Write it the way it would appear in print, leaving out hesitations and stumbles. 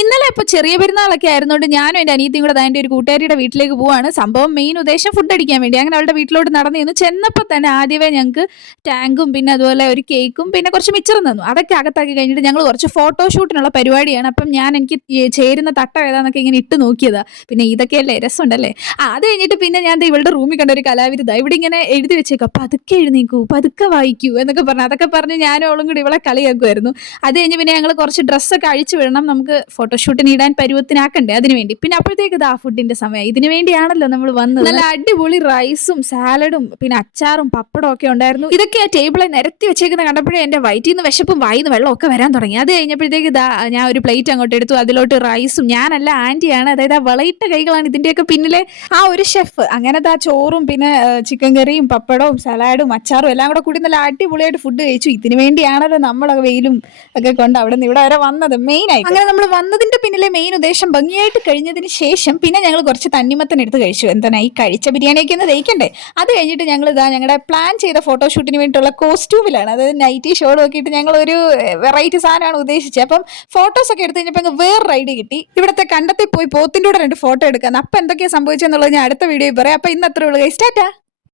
ഇന്നലെ ഇപ്പൊ ചെറിയ പെരുന്നാളൊക്കെ ആയിരുന്നോണ്ട് ഞാനും എന്റെ അനിയത്തിയും കൂടെ എന്റെ ഒരു കൂട്ടുകാരിയുടെ വീട്ടിലേക്ക് പോവാണ്. സംഭവം മെയിൻ ഉദ്ദേശം ഫുഡ് അടിക്കാൻ വേണ്ടി. അങ്ങനെ അവളുടെ വീട്ടിലോട്ട് നടന്നു ചെന്നു. ചെന്നപ്പോൾ തന്നെ ആദ്യമേ ഞങ്ങൾക്ക് ടാങ്കും പിന്നെ അതുപോലെ ഒരു കേക്കും പിന്നെ കുറച്ച് മിച്ചറും തന്നു. അതൊക്കെ അകത്താക്കി കഴിഞ്ഞിട്ട് ഞങ്ങൾ കുറച്ച് ഫോട്ടോഷൂട്ടിനുള്ള പരിപാടിയാണ്. അപ്പം ഞാൻ എനിക്ക് ചേരുന്ന തട്ടം ഏതാന്നൊക്കെ ഇങ്ങനെ ഇട്ട് നോക്കിയതാ. പിന്നെ ഇതൊക്കെയല്ലേ രസമുണ്ടല്ലേ. അത് കഴിഞ്ഞിട്ട് പിന്നെ ഞാൻ ദേ ഇവളുടെ റൂമിൽ കണ്ട ഒരു കലാവിരുദ്ധ ഇവിടെ ഇങ്ങനെ എഴുതി വെച്ചേക്കാം, പതുക്കെ എഴുന്നേക്കൂ, പതുക്കെ വായിക്കൂ എന്നൊക്കെ പറഞ്ഞു. അതൊക്കെ പറഞ്ഞ് ഞാനും അവളും കൂടി ഇവളെ കളിയാക്കുമായിരുന്നു. അത് കഴിഞ്ഞ് പിന്നെ ഞങ്ങൾ കുറച്ച് ഡ്രസ്സൊക്കെ അഴിച്ചു വിടണം, നമുക്ക് ഫോട്ടോഷൂട്ടിന് ഇടാൻ പരുവത്തിനാക്കണ്ടേ അതിന് വേണ്ടി. പിന്നെ അപ്പോഴത്തേക്ക് ഇതാ ഫുഡിന്റെ സമയം. ഇതിനു വേണ്ടിയാണല്ലോ നമ്മൾ വന്നത്. നല്ല അടിപൊളി റൈസും സാലഡും പിന്നെ അച്ചാറും പപ്പടവും ഒക്കെ ഉണ്ടായിരുന്നു. ഇതൊക്കെ ആ ടേബിളെ നിരത്തി വെച്ചേക്കുന്ന കണ്ടപ്പോഴേ എന്റെ വയറ്റിൽ നിന്ന് വിശപ്പും വായിന്ന് വെള്ളം ഒക്കെ വരാൻ തുടങ്ങി. അത് കഴിഞ്ഞപ്പോഴത്തേക്ക് ഇതാ ഞാൻ ഒരു പ്ലേറ്റ് അങ്ങോട്ട് എടുത്തു. അതിലോട്ട് റൈസും, ഞാനല്ല ആന്റിയാണ്, അതായത് ആ വളയിട്ട കൈകളാണ് ഇതിന്റെയൊക്കെ പിന്നിലെ ആ ഒരു ഷെഫ്. അങ്ങനത്തെ ആ ചോറും പിന്നെ ചിക്കൻ കറിയും പപ്പടവും സലാഡും അച്ചാറും എല്ലാം കൂടെ കൂടി നല്ല അടിപൊളിയായിട്ട് ഫുഡ് കഴിച്ചു. ഇതിനു വേണ്ടിയാണല്ലോ നമ്മളെ വെയിലും ഒക്കെ കൊണ്ട് അവിടെ നിന്ന് ഇവിടെ വരെ വന്നത് മെയിൻ ആയിട്ട്. അങ്ങനെ നമ്മൾ വന്നതിന്റെ പിന്നിലെ മെയിൻ ഉദ്ദേശം ഭംഗിയായിട്ട് കഴിഞ്ഞതിന് ശേഷം പിന്നെ ഞങ്ങൾ കുറച്ച് തണ്ണിമത്തൻ എടുത്ത് കഴിച്ചു. എന്താണ് ഈ കഴിച്ച ബിരിയാണിയൊക്കെ ഒന്ന് ദഹിക്കണ്ടേ. അത് കഴിഞ്ഞിട്ട് ഞങ്ങൾ ഇതാ ഞങ്ങളുടെ പ്ലാൻ ചെയ്ത ഫോട്ടോഷൂട്ടിന് വേണ്ടിയിട്ടുള്ള കോസ്റ്റ്യൂമിലാണ്, അതായത് നൈറ്റി ഷോൾ നോക്കിയിട്ട് ഞങ്ങൾ ഒരു വെറൈറ്റി സാധനമാണ് ഉദ്ദേശിച്ചത്. അപ്പം ഫോട്ടോസ് ഒക്കെ എടുത്ത് കഴിഞ്ഞപ്പോൾ വേറെ റൈഡ് കിട്ടി. ഇവിടുത്തെ കണ്ടത്തിൽ പോയി പോത്തിൻ്റെ കൂടെ 2 ഫോട്ടോ എടുക്കാൻ. അപ്പം എന്തൊക്കെയാണ് സംഭവിച്ചെന്നുള്ളത് ഞാൻ അടുത്ത വീഡിയോയിൽ പറയാം. അപ്പം ഇന്ന് അത്രേ ഉള്ളൂ ഗൈസ്, ടാറ്റാ.